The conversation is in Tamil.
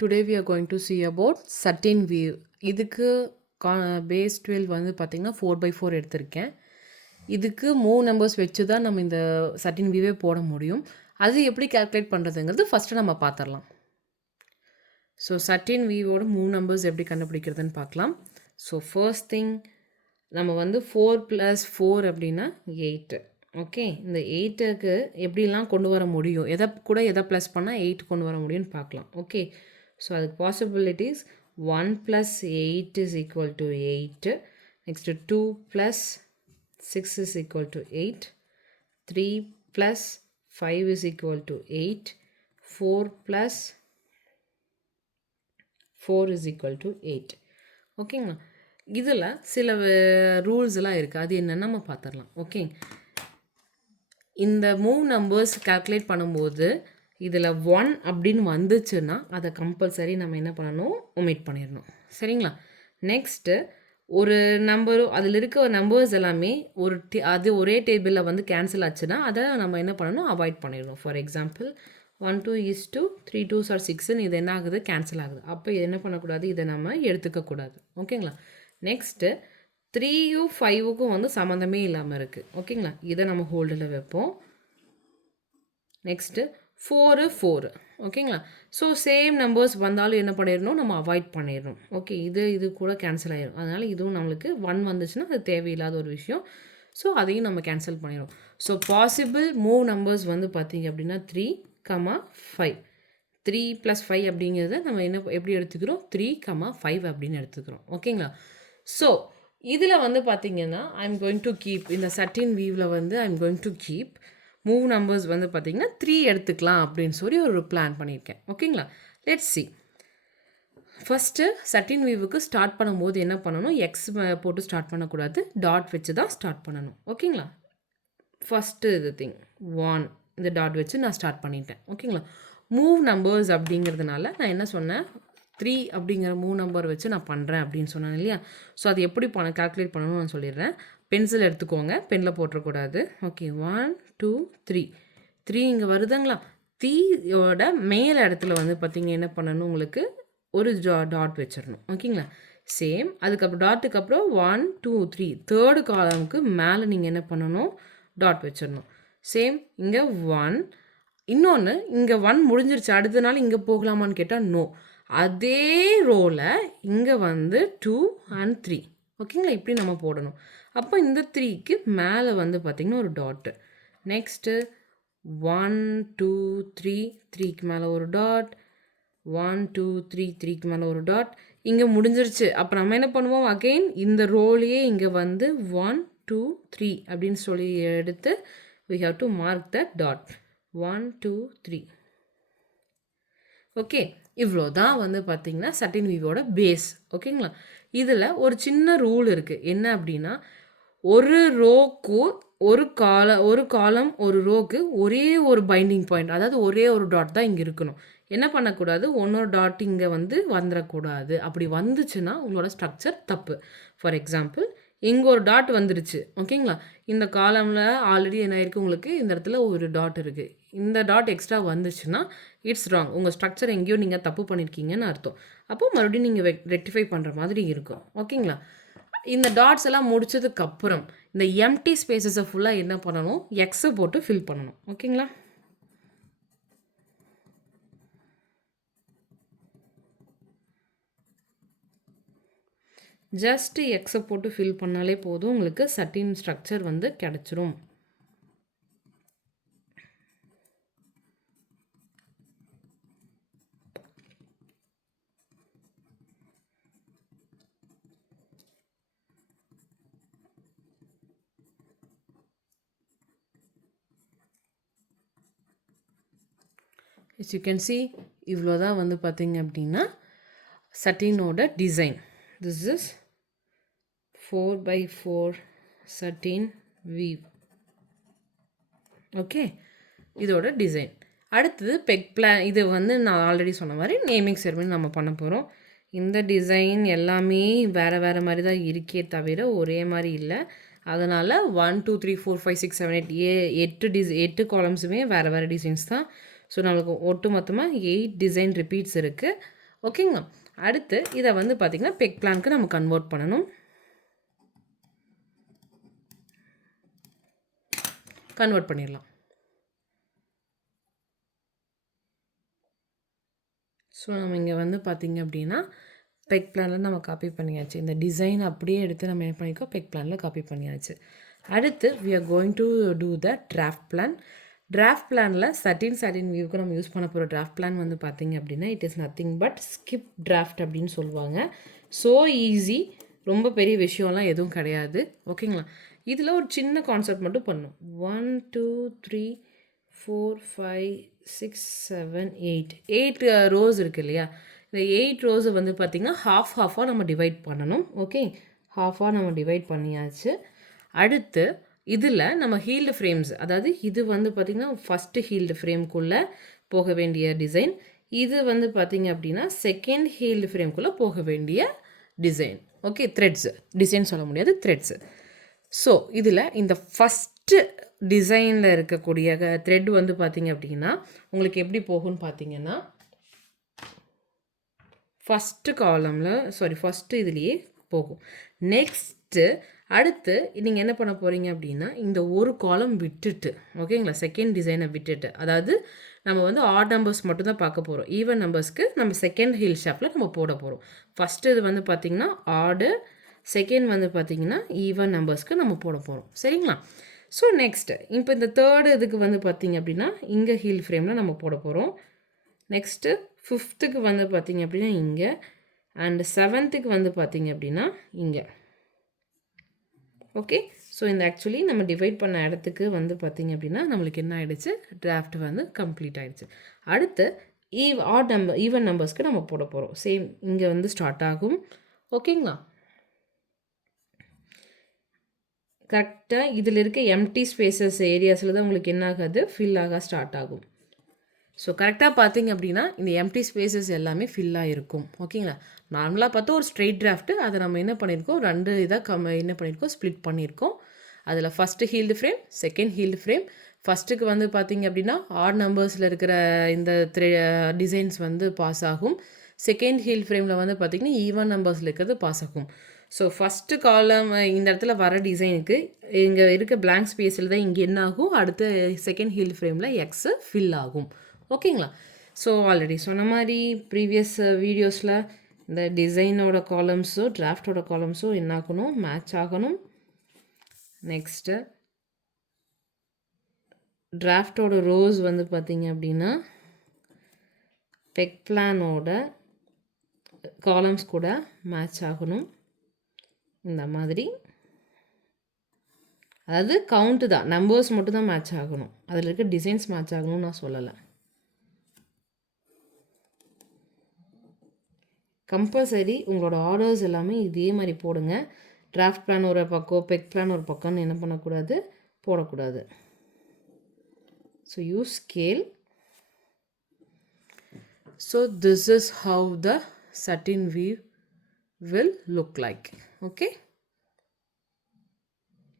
Today we are going to see about certain view. இதுக்கு பேஸ் 12 வந்து பார்த்திங்கன்னா 4x4 எடுத்திருக்கேன். இதுக்கு மூவ் நம்பர்ஸ் வச்சு தான் நம்ம இந்த சர்டின் வியூவே போட முடியும். அது எப்படி கால்குலேட் பண்ணுறதுங்கிறது ஃபஸ்ட்டு நம்ம பார்த்துடலாம். ஸோ சர்டின் வியூவோட மூவ் நம்பர்ஸ் எப்படி கண்டுபிடிக்கிறதுன்னு பார்க்கலாம். ஸோ ஃபர்ஸ்ட் திங் நம்ம வந்து 4 + 4 அப்படின்னா 8. ஓகே, இந்த 8க்கு எப்படிலாம் கொண்டு வர முடியும், எதை ப்ளஸ் பண்ணால் 8 கொண்டு வர முடியும்னு பார்க்கலாம். ஓகே, ஸோ அதுக்கு possibilities 1 + 8 is equal to 8. Next 2 + 6 is equal to 8. 3 + 5 is equal to 8. 4 + 4 is equal to 8. ஓகேங்களா, இதில் சில ரூல்ஸ் எல்லாம் இருக்குது. அது என்னென்னு நம்ம பார்த்துடலாம். ஓகே, இந்த மூவ் நம்பர்ஸ் கால்குலேட் பண்ணும்போது இதில் 1 அப்படின்னு வந்துச்சுன்னா அதை கம்பல்சரி நம்ம என்ன பண்ணணும், ஒமிட் பண்ணிடணும். சரிங்களா, நெக்ஸ்ட்டு ஒரு நம்பரும் அதில் இருக்க நம்பர்ஸ் எல்லாமே அது ஒரே டேபிளில் வந்து கேன்சல் ஆச்சுன்னா அதை நம்ம என்ன பண்ணணும், அவாய்ட் பண்ணிடணும். For example 1 2 is 2, 3 2s are 6ன்னு இது என்ன ஆகுது, கேன்சல் ஆகுது. அப்போ இது என்ன பண்ணக்கூடாது, இதை நம்ம எடுத்துக்கக்கூடாது. ஓகேங்களா, நெக்ஸ்ட்டு 3யும் 5க்கும் வந்து சம்மந்தமே இல்லாமல் இருக்குது. ஓகேங்களா, இதை நம்ம ஹோல்டில் வைப்போம். நெக்ஸ்ட்டு 4 4. ஓகேங்களா, ஸோ சேம் நம்பர்ஸ் வந்தாலும் என்ன பண்ணிடணும், நம்ம அவாய்ட் பண்ணிடணும். ஓகே, இது கூட கேன்சல் ஆகிடும். அதனால் இதுவும் நம்மளுக்கு 1 வந்துச்சுன்னா அது தேவையில்லாத ஒரு விஷயம். ஸோ அதையும் நம்ம கேன்சல் பண்ணிடும். ஸோ பாசிபிள் மூவ் நம்பர்ஸ் வந்து பார்த்திங்க அப்படின்னா 3, 5. 3 + 5 அப்படிங்கிறத நம்ம எப்படி எடுத்துக்கிறோம், 3, 5 அப்படின்னு எடுத்துக்கிறோம். ஓகேங்களா, ஸோ இதில் வந்து பார்த்திங்கன்னா ஐம் கோயிங் டு கீப் இந்த சர்டின் வியூவில் வந்து I'm going to keep move numbers வந்து பார்த்திங்கன்னா 3 எடுத்துக்கலாம் அப்படின்னு சொல்லி ஒரு பிளான் பண்ணியிருக்கேன். ஓகேங்களா, லெட்ஸ் சி. ஃபஸ்ட்டு சர்டின் வியூவுக்கு ஸ்டார்ட் பண்ணும்போது என்ன பண்ணணும், எக்ஸ் போட்டு ஸ்டார்ட் பண்ணக்கூடாது, டாட் வச்சு தான் ஸ்டார்ட் பண்ணணும். ஓகேங்களா, ஃபஸ்ட்டு இது திங் 1 இந்த டாட் வச்சு நான் ஸ்டார்ட் பண்ணிட்டேன். ஓகேங்களா, மூவ் நம்பர்ஸ் அப்படிங்கிறதுனால நான் என்ன சொன்னேன், 3 அப்படிங்கிற மூவ் நம்பர் வச்சு நான் பண்ணுறேன் அப்படின்னு சொன்னேன் இல்லையா. ஸோ அது எப்படி கால்குலேட் பண்ணணும்னு நான் சொல்லிடுறேன். பென்சில் எடுத்துக்கோங்க, பெனில் போட்டுறக்கூடாது. ஓகே, 1 2 3 இங்கே வருதுங்களா. 3யோட மேல் இடத்துல வந்து பார்த்திங்க என்ன பண்ணணும், உங்களுக்கு ஒரு டாட் வச்சிடணும். ஓகேங்களா, சேம் அதுக்கப்புறம் டாட்டுக்கு அப்புறம் 1 2 3 தேர்டு காலமுக்கு மேலே நீங்கள் என்ன பண்ணணும், டாட் வச்சிடணும். சேம் இங்கே 1. இன்னொன்று இங்கே 1 முடிஞ்சிருச்சு, அடுத்த நாள் இங்கே போகலாமான்னு கேட்டால் நோ. அதே ரோவில் இங்கே வந்து 2 and 3. ஓகேங்களா, இப்படி நம்ம போடணும். அப்போ இந்த 3க்கு மேலே வந்து பார்த்திங்கன்னா ஒரு டாட்டு. நெக்ஸ்ட்டு 1 2 3 3க்கு மேலே ஒரு டாட், 1 2 3 3க்கு மேலே ஒரு டாட். இங்கே முடிஞ்சிருச்சு. அப்போ நம்ம என்ன பண்ணுவோம், அகெயின் இந்த ரோலையே இங்கே வந்து 1 2 3 அப்படின்னு சொல்லி எடுத்து we have to mark that dot. 1 2 3. Okay, இவ்வளோ தான் வந்து பார்த்திங்கன்னா சர்டின் வியூவோட பேஸ். ஓகேங்களா, இதில் ஒரு சின்ன ரூல் இருக்குது. என்ன அப்படின்னா, ஒரு ரோக்கு ஒரு காலம் ஒரு ரோக்கு ஒரே ஒரு பைண்டிங் பாயிண்ட், அதாவது ஒரே ஒரு டாட் தான் இங்கே இருக்கணும். என்ன பண்ணக்கூடாது, ஒன்னொரு டாட் இங்கே வந்து வந்துடக்கூடாது. அப்படி வந்துச்சுன்னா உங்களோட ஸ்ட்ரக்சர் தப்பு. ஃபார் எக்ஸாம்பிள் இங்கே ஒரு டாட் வந்துருச்சு. ஓகேங்களா, இந்த காலமில் ஆல்ரெடி என்ன இருக்குது, உங்களுக்கு இந்த இடத்துல ஒரு டாட் இருக்குது. இந்த டாட் எக்ஸ்ட்ரா வந்துச்சுன்னா இட்ஸ் ராங். உங்கள் ஸ்ட்ரக்சர் எங்கேயோ நீங்கள் தப்பு பண்ணியிருக்கீங்கன்னு அர்த்தம். அப்போது மறுபடியும் நீங்கள் ரெக்டிஃபை பண்ணுற மாதிரி இருக்கும். ஓகேங்களா, இந்த டாட்ஸ் எல்லாம் முடிச்சதுக்கப்புறம் இந்த எம்டி ஸ்பேசஸை ஃபுல்லாக என்ன பண்ணணும், எக்ஸை போட்டு ஃபில் பண்ணணும். ஓகேங்களா, ஜஸ்ட் எக்ஸை போட்டு ஃபில் பண்ணாலே போதும், உங்களுக்கு சர்டின் ஸ்ட்ரக்சர் வந்து கிடச்சிரும். as you can see இவ்வளோ தான் வந்து பார்த்திங்க அப்படின்னா சர்டினோட டிசைன். திஸ் இஸ் 4x4 சர்டின் வீவ். ஓகே, இதோட டிசைன். அடுத்தது பெக் பிளான். இது வந்து நான் ஆல்ரெடி சொன்ன மாதிரி நேமிங் செரமனி நம்ம பண்ண போகிறோம். இந்த டிசைன் எல்லாமே வேறு வேறு மாதிரி தான் இருக்கே தவிர ஒரே மாதிரி இல்லை. அதனால் 1 2 3 4 5 6 7 8 8 காலம்ஸுமே வேறு வேறு டிசைன்ஸ் தான். ஸோ நம்மளுக்கு ஒட்டு மொத்தமாக 8 டிசைன் ரிப்பீட்ஸ் இருக்குது. ஓகேங்களா. அடுத்து இதை வந்து பார்த்திங்கன்னா பெக் பிளானுக்கு நம்ம கன்வெர்ட் பண்ணணும். கன்வெர்ட் பண்ணிடலாம். ஸோ நம்ம இங்கே வந்து பார்த்திங்க அப்படின்னா பெக் பிளானில் நம்ம காப்பி பண்ணியாச்சு. இந்த டிசைன் அப்படியே எடுத்து நம்ம என்ன பண்ணிக்கோ பெக் பிளானில் காப்பி பண்ணியாச்சு. அடுத்து we are going to do the draft plan. Draft பிளானில் சர்டின் வியூக்கு நம்ம யூஸ் பண்ண போகிற டிராஃப்ட் பிளான் வந்து பார்த்திங்க அப்படின்னா it is nothing but skip draft அப்படின்னு சொல்லுவாங்க. ஸோ ஈஸி, ரொம்ப பெரிய விஷயம்லாம் எதுவும் கிடையாது. ஓகேங்களா. இதில் ஒரு சின்ன கான்செப்ட் மட்டும் பண்ணும். 1 2 3 4 5 6 7 8 ரோஸ் இருக்குது இல்லையா. இந்த 8 ரோஸை வந்து பார்த்திங்கன்னா ஹாஃபாக நம்ம டிவைட் பண்ணணும். ஓகே, ஹாஃபாக நம்ம டிவைட் பண்ணியாச்சு. அடுத்து இதில் நம்ம ஹீல்டு ஃப்ரேம்ஸ், அதாவது இது வந்து பார்த்திங்கன்னா ஃபஸ்ட்டு ஹீல்டு ஃப்ரேம்குள்ளே போக வேண்டிய டிசைன், இது வந்து பார்த்திங்க அப்படின்னா செகண்ட் ஹீல்டு ஃப்ரேம்குள்ளே போக வேண்டிய டிசைன். ஓகே, த்ரெட்ஸு, டிசைன் சொல்ல முடியாது, த்ரெட்ஸு. ஸோ இதில் இந்த ஃபஸ்ட்டு டிசைனில் இருக்கக்கூடிய த்ரெட் வந்து பார்த்திங்க அப்படின்னா உங்களுக்கு எப்படி போகும்னு பார்த்திங்கன்னா ஃபஸ்ட்டு காலமில் ஃபஸ்ட்டு இதுலேயே போகும். நெக்ஸ்ட்டு அடுத்து நீங்கள் என்ன பண்ண போகிறீங்க அப்படின்னா இந்த ஒரு காலம் விட்டுட்டு, ஓகேங்களா, செகண்ட் டிசைனை விட்டுட்டு, அதாவது நம்ம வந்து ஆட் நம்பர்ஸ் மட்டும் தான் பார்க்க போகிறோம். ஈவன் நம்பர்ஸ்க்கு நம்ம செகண்ட் ஹீல் ஷாப்பில் நம்ம போட போகிறோம். ஃபஸ்ட்டு இது வந்து பார்த்திங்கன்னா ஆடு, செகண்ட் வந்து பார்த்திங்கன்னா ஈவன் நம்பர்ஸ்க்கு நம்ம போட போகிறோம். சரிங்களா. ஸோ நெக்ஸ்ட்டு இப்போ இந்த தேர்டு இதுக்கு வந்து பார்த்திங்க அப்படின்னா இங்கே ஹீல் ஃப்ரேமில் நம்ம போட போகிறோம். நெக்ஸ்ட்டு ஃபிஃப்த்துக்கு வந்து பார்த்திங்க அப்படின்னா இங்கே, அண்டு செவன்த்துக்கு வந்து பார்த்திங்க அப்படின்னா இங்கே. ஓகே, ஸோ இந்த ஆக்சுவலி நம்ம டிவைட் பண்ண இடத்துக்கு வந்து பார்த்திங்க அப்படின்னா நம்மளுக்கு என்ன ஆகிடுச்சு, டிராஃப்ட் வந்து கம்ப்ளீட் ஆகிடுச்சு. அடுத்து ஈவன் நம்பர்ஸ்க்கு நம்ம போட போகிறோம். சேம் இங்கே வந்து ஸ்டார்ட் ஆகும். ஓகேங்களா. கரெக்டாக இதில் இருக்க எம்டி ஸ்பேசஸ் ஏரியாஸில் தான் உங்களுக்கு என்ன ஆகாது, ஃபில் ஆக ஸ்டார்ட் ஆகும். ஸோ கரெக்டாக பார்த்திங்க அப்படின்னா இந்த எம்டி ஸ்பேசஸ் எல்லாமே ஃபில்லாக இருக்கும். ஓகேங்களா. நார்மலாக பார்த்தா ஒரு ஸ்ட்ரெயிட் டிராஃப்ட்டு, அதை நம்ம என்ன பண்ணியிருக்கோம், 2 இதாக என்ன பண்ணியிருக்கோம், ஸ்ப்ளிட் பண்ணியிருக்கோம். அதில் first heald frame, second heald frame. ஃபஸ்ட்டுக்கு வந்து பார்த்திங்க அப்படின்னா ஆட் நம்பர்ஸில் இருக்கிற இந்த டிசைன்ஸ் வந்து பாஸ் ஆகும். செகண்ட் ஹீல் ஃப்ரேமில் வந்து பார்த்திங்கன்னா ஈவன் நம்பர்ஸில் இருக்கிறது பாஸ் ஆகும். ஸோ ஃபஸ்ட்டு காலம் இந்த இடத்துல வர டிசைனுக்கு இங்கே இருக்க பிளாங்க் ஸ்பேஸில் தான் இங்கே என்ன ஆகும், அடுத்த செகண்ட் ஹீல் ஃப்ரேமில் எக்ஸு ஃபில் ஆகும். ஓகேங்களா. ஸோ ஆல்ரெடி சொன்ன மாதிரி ப்ரீவியஸ் வீடியோஸில் இந்த டிசைனோட காலம்ஸோ டிராஃப்டோட காலம்ஸோ என்ன ஆகணும், மேட்ச் ஆகணும். நெக்ஸ்ட்டு டிராஃப்டோட ரோஸ் வந்து பார்த்திங்க அப்படின்னா பெக் பிளானோட காலம்ஸ் கூட மேட்ச் ஆகணும். இந்த மாதிரி, அதாவது கவுண்ட்டு தான், நம்பர்ஸ் மட்டும் தான் மேட்ச் ஆகணும், அதில் இருக்க டிசைன்ஸ் மேட்ச் ஆகணும்னு நான் சொல்லலை. கம்பல்சரி உங்களோட ஆர்டர்ஸ் எல்லாமே இதே மாதிரி போடுங்க. டிராஃப்ட் பிளான் ஒரு பக்கம், பெக் பிளான் ஒரு பக்கம்னு என்ன பண்ணக்கூடாது, போடக்கூடாது. So use scale. So this is how the satin weave will look like. Okay.